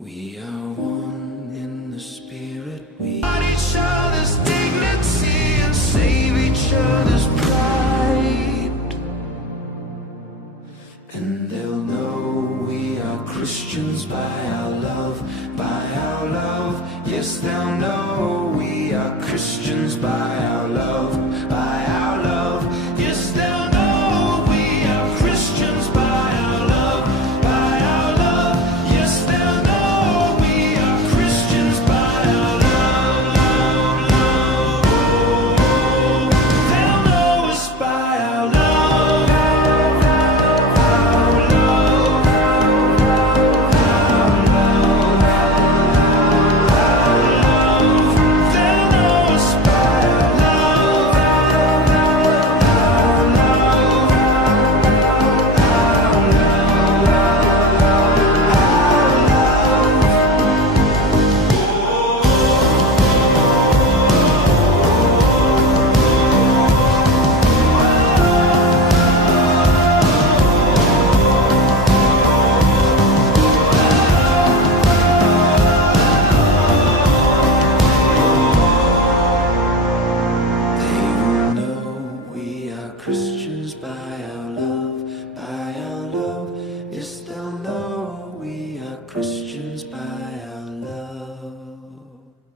We are one in the spirit. We fight each other's dignity and save each other's pride. And they'll know we are Christians by our love, by our love. Yes, they'll know we are Christians by our love, by our love. Yes, they'll know we are Christians by our love, by our love. Yes, they'll know we are Christians by our love, love, love. Oh, they'll know us by our love, our love, our love, our love, our love. They'll know us by our love, our love, our love, our They will know we are Christians by our love.